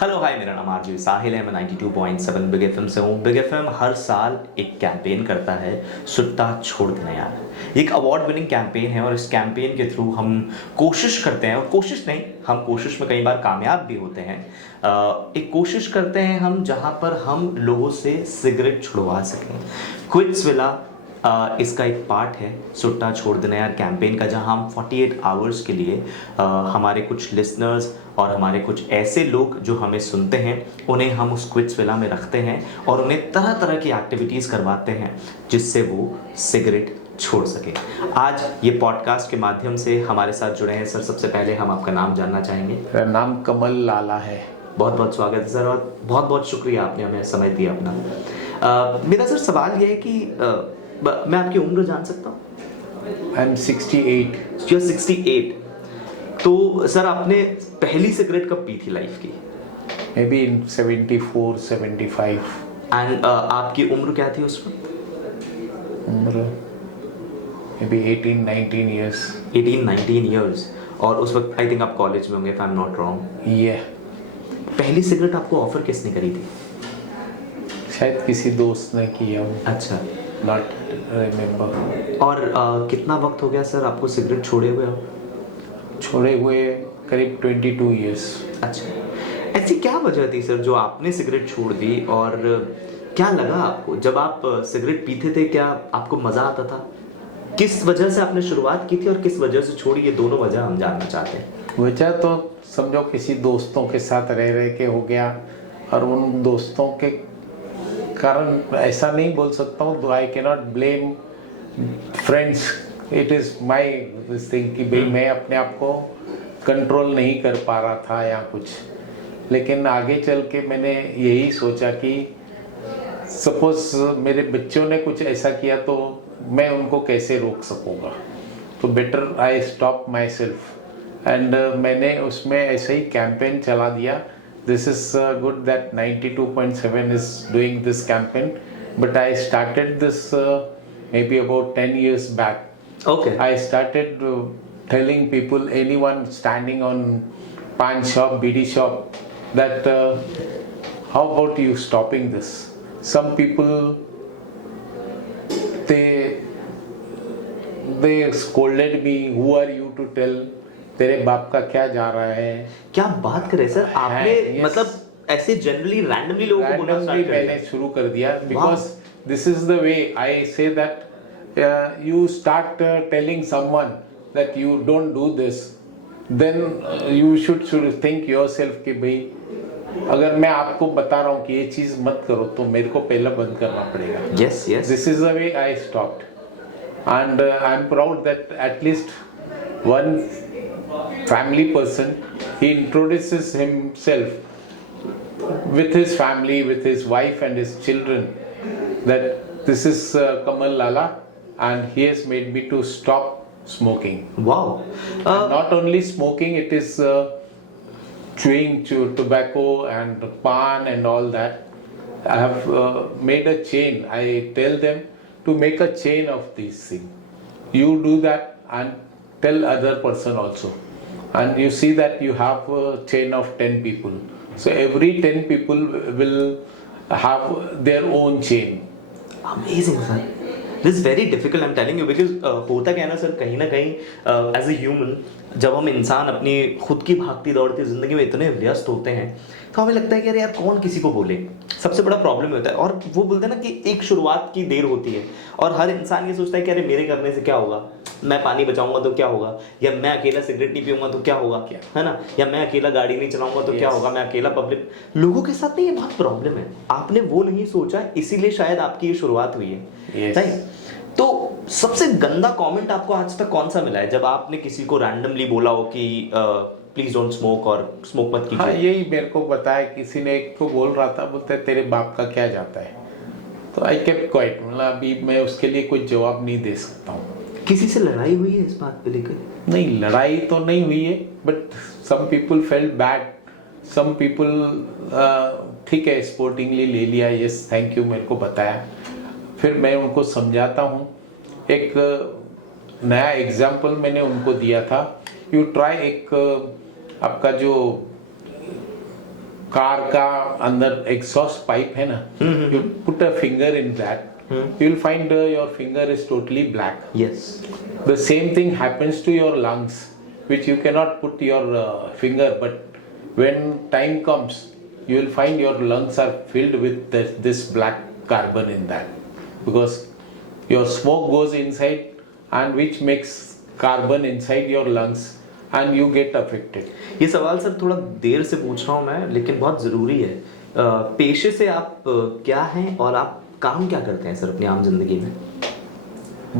Hello hi, मेरा नाम RJ साहिल है। मैं 92.7 बिग एफएम से हूँ। बिग एफएम हर साल एक कैंपेन करता है, सुट्टा छोड़ देना यार। ये एक अवार्ड विनिंग कैंपेन है और इस कैंपेन के थ्रू हम कोशिश करते हैं, और कोशिश नहीं, हम कोशिश में कई बार कामयाब भी होते हैं। एक कोशिश करते हैं हम जहाँ पर हम लोगों से सिगरेट छुड़वा सकें। क्विट्स विला इसका एक पार्ट है, सुट्टा छोड़ देना यार कैंपेन का, जहां हम 48 आवर्स के लिए हमारे कुछ लिसनर्स और हमारे कुछ ऐसे लोग जो हमें सुनते हैं उन्हें हम उस क्विट्स विला में रखते हैं और उन्हें तरह तरह की एक्टिविटीज़ करवाते हैं जिससे वो सिगरेट छोड़ सके। आज ये पॉडकास्ट के माध्यम से हमारे साथ जुड़े हैं सर। सबसे पहले हम आपका नाम जानना चाहेंगे। मेरा नाम कमल लाला है। बहुत बहुत स्वागत है सर, और बहुत बहुत शुक्रिया आपने हमें समय दिया अपना। मेरा सर सवाल ये है कि मैं आपकी उम्र जान सकता हूँ? I am 68। You're 68। तो सर आपने पहली सिगरेट कब पी थी लाइफ की? May be in 74, 75। एंड आपकी उम्र क्या थी उस वक्त? उम्र मे बी 18, 19 ईयर्स। 18-19 ईयर्स। और उस वक्त आई थिंक आप कॉलेज में होंगे, if I am not wrong. ये पहली सिगरेट आपको ऑफर किसने करी थी? शायद किसी दोस्त ने किया हो। अच्छा। Not remember. और कितना वक्त हो गया सर आपको सिगरेट छोड़े हुए? छोड़े हुए करीब 22 ईयर्स। अच्छा, ऐसी क्या वजह थी सर जो आपने सिगरेट छोड़ दी, और क्या लगा आपको जब आप सिगरेट पीते थे? क्या आपको मजा आता था? किस वजह से आपने शुरुआत की थी और किस वजह से छोड़ी, ये दोनों वजह हम जानना चाहते हैं। वजह तो समझो किसी दोस्तों के साथ रह रह के हो गया, और उन दोस्तों के कारण ऐसा नहीं बोल सकता हूँ। I can not blame friends, it is my this thing कि भाई मैं अपने आप को कंट्रोल नहीं कर पा रहा था या कुछ। लेकिन आगे चल के मैंने यही सोचा कि सपोज मेरे बच्चों ने कुछ ऐसा किया तो मैं उनको कैसे रोक सकूँगा, तो better I stop my self. And मैंने उसमें ऐसे ही कैंपेन चला दिया। This is good that 92.7 is doing this campaign, but I started this maybe about 10 years back. Okay. I started telling people, anyone standing on pan shop, BD shop, that how about you stopping this? Some people they scolded me. Who are you to tell? तेरे बाप का क्या जा रहा है? क्या बात करें सर आपने? yes. मतलब ऐसे जनरली रैंडमली लोगों को बोलना स्टार्ट कर मैंने शुरू कर दिया, because this is the way I say that you start telling someone that you don't do this, then you should think yourself कि भाई अगर मैं आपको बता रहा हूँ कि ये चीज़ मत करो तो मेरे को पहले बंद करना पड़ेगा। Yes, yes. This is the way I stopped, and I'm proud that at least one family person, he introduces himself with his family, with his wife and his children, that this is Kamal Lala, and he has made me to stop smoking. Wow. Not only smoking, it is chewing tobacco and pan and all that. I have made a chain. I tell them to make a chain of these things. You do that and tell other person also, and you see that you have a chain of 10 people. So every 10 people will have their own chain. Amazing sir. This is very difficult, I'm telling you, because होता क्या है ना sir, कहीं ना कहीं as a human जब हम इंसान अपनी खुद की भागती दौड़ती ज़िंदगी में इतने व्यस्त होते हैं तो हमें लगता है कि अरे यार कौन किसी को बोले, सबसे बड़ा प्रॉब्लम होता है। और वो बोलते हैं ना कि एक शुरुआत की देर होती है और हर इंसान ये सोचता है कि अरे मेरे करने से क्या होगा, मैं पानी बचाऊंगा तो क्या होगा, या मैं अकेला सिगरेट नहीं पीऊंगा तो क्या होगा, है ना, या मैं अकेला गाड़ी नहीं चलाऊंगा तो क्या होगा, मैं अकेला पब्लिक। लोगों के साथ में ये बहुत प्रॉब्लम है, आपने वो नहीं सोचा, इसीलिए शायद आपकी ये शुरुआत हुई है। Yes. तो सबसे गंदा कमेंट आपको आज तक कौन सा मिला है जब आपने किसी को रैंडमली बोला हो कि प्लीज डोंट स्मोक और स्मोक मत कीजिए? हाँ, यही मेरे को बताया, किसी ने एक को बोल रहा था, बोलते तेरे बाप का क्या जाता है, तो आई केप्ट क्वाइट। मतलब अभी मैं उसके लिए कोई जवाब नहीं दे सकता हूँ। किसी से लड़ाई हुई है इस बात पे लेकर? नहीं, लड़ाई तो नहीं हुई है, but some people felt bad, some people ठीक है स्पोर्टिंगली ले लिया, यस थैंक यू मेरे को बताया, फिर मैं उनको समझाता हूँ। एक नया एग्जाम्पल मैंने उनको दिया था, यू ट्राई, एक आपका जो कार का अंदर एग्जॉस्ट पाइप है ना, you put a finger in that, you will find your finger is totally black. Yes. The same thing happens to your lungs, which you cannot put your finger, but when time comes, you will find your lungs are filled with this black carbon in that, because your smoke goes inside and which makes carbon inside your lungs and you get affected. ये सवाल sir थोड़ा देर से पूछ रहा हूँ मैं, लेकिन बहुत ज़रूरी है। पेशे से आप क्या हैं और आप काम क्या करते हैं सर अपनी आम जिंदगी में?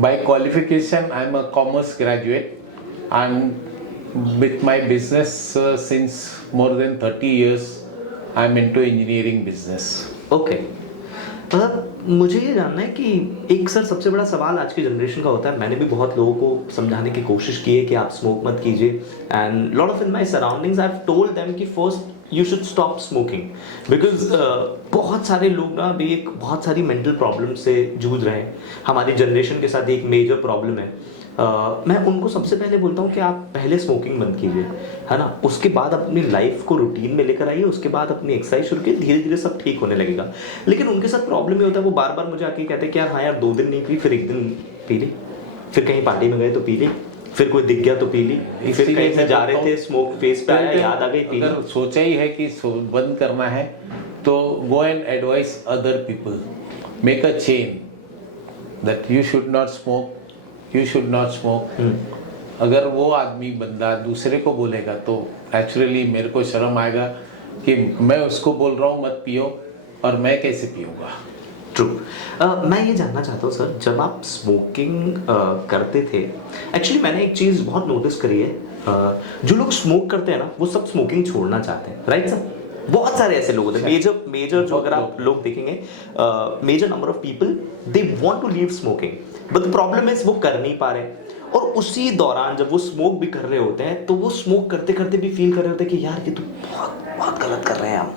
By qualification, I am a commerce graduate and with my business since more than 30 years, I am into engineering business. Okay. मुझे ये जानना है कि एक सर सबसे बड़ा सवाल आज की जनरेशन का होता है, मैंने भी बहुत लोगों को समझाने की कोशिश की है कि आप स्मोक मत कीजिए, and lot of in my surroundings I have told them कि first you should stop smoking, because बहुत सारे लोग ना अभी एक बहुत सारी मेंटल प्रॉब्लम से जूझ रहे हैं। हमारी जनरेशन के साथ एक मेजर प्रॉब्लम है। मैं उनको सबसे पहले बोलता हूँ कि आप पहले स्मोकिंग बंद कीजिए, है ना, उसके बाद अपनी लाइफ को रूटीन में लेकर आइए, उसके बाद अपनी एक्सरसाइज शुरू कीजिए, धीरे धीरे सब ठीक होने लगेगा। लेकिन उनके साथ प्रॉब्लम ये होता है, वो बार बार मुझे आके कहते हैं कि यार हाँ यार 2 दिन नहीं पी, फिर 1 दिन पी ली, फिर कहीं पार्टी में गए तो पी ली, फिर कोई दिख गया तो पी ली, फिर कहीं से जा रहे थे स्मोक फेस पे आया, याद आ गई पी ली। अगर सोचा ही है कि बंद करना है तो go and advice other people, make a chain that you should not smoke, you should not smoke. अगर वो आदमी बंदा दूसरे को बोलेगा तो नेचुरली मेरे को शर्म आएगा कि मैं उसको बोल रहा हूँ मत पियो और मैं कैसे पीऊँगा। ट्रू। मैं ये जानना चाहता हूँ सर, जब आप स्मोकिंग करते थे, एक्चुअली मैंने एक चीज़ बहुत नोटिस करी है, जो लोग स्मोक करते हैं ना वो सब स्मोकिंग छोड़ना चाहते हैं, राइट सर? बहुत सारे ऐसे लोग होते हैं, मेजर जो अगर आप लोग देखेंगे, major number of people they want to leave smoking, but the problem is वो कर नहीं पा रहे। और उसी दौरान जब वो स्मोक भी कर रहे होते हैं तो वो स्मोक करते करते भी फील कर रहे होते हैं कि यार ये तो बहुत बहुत गलत कर रहे हैं हम,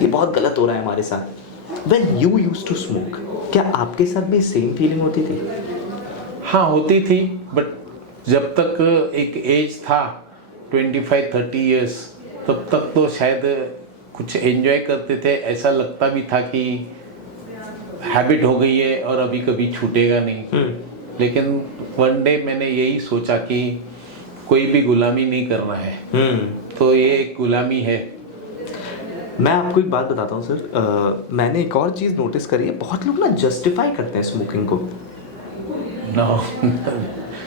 ये बहुत गलत हो रहा है हमारे साथ। When you used to smoke, क्या आपके साथ भी सेम फीलिंग होती थी? हाँ होती थी, बट जब तक एक एज था 25-30 ईयर्स, तब तक तो शायद कुछ एंजॉय करते थे, ऐसा लगता भी था कि हैबिट हो गई है और अभी कभी छूटेगा नहीं। लेकिन वन डे मैंने यही सोचा कि कोई भी गुलामी नहीं करना है, तो ये एक गुलामी है। मैं आपको एक बात बताता हूँ सर, मैंने एक और चीज़ नोटिस करी है, बहुत लोग ना जस्टिफाई करते हैं स्मोकिंग को। नो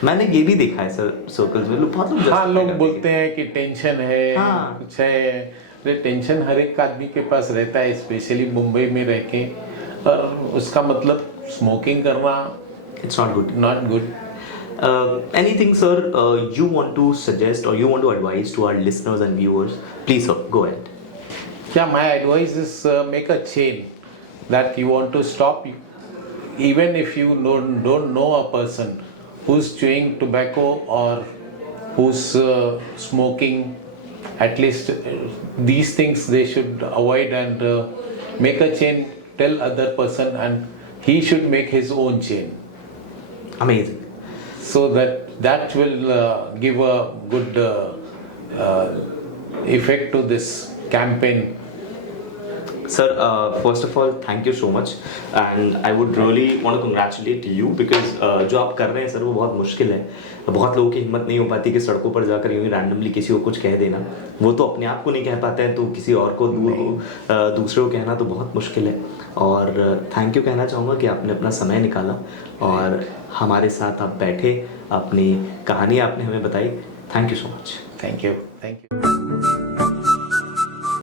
मैंने ये भी देखा है सर सर्कल्स में, बहुत लोग हाँ, लोग justify बोलते हैं कि टेंशन है, हाँ। कुछ है। अरे टेंशन हर एक आदमी के पास रहता है, स्पेशली मुंबई में रह के, और उसका मतलब स्मोकिंग करना it's not good. Not good. Anything sir you want to suggest or you want to advise to our listeners and viewers, please sir go ahead. Yeah, my advice is make a chain that you want to stop. Even if you don't know a person who's chewing tobacco or who's smoking, at least these things they should avoid, and make a chain, tell other person, and he should make his own chain. Amazing. So that will give a good effect to this campaign. Sir, first of all, thank you so much, and I would really want to congratulate you because जो आप कर रहे हैं sir वो बहुत मुश्किल है। बहुत लोगों की हिम्मत नहीं हो पाती कि सड़कों पर जाकर यूँ ही रैंडमली किसी को कुछ कह देना, वो तो अपने आप को नहीं कह पाते हैं, तो किसी और को दूसरे को कहना तो बहुत मुश्किल है। और थैंक यू कहना चाहूँगा कि आपने अपना समय निकाला और हमारे साथ आप बैठे, अपनी कहानी आपने हमें बताई। Thank you so much. Thank you.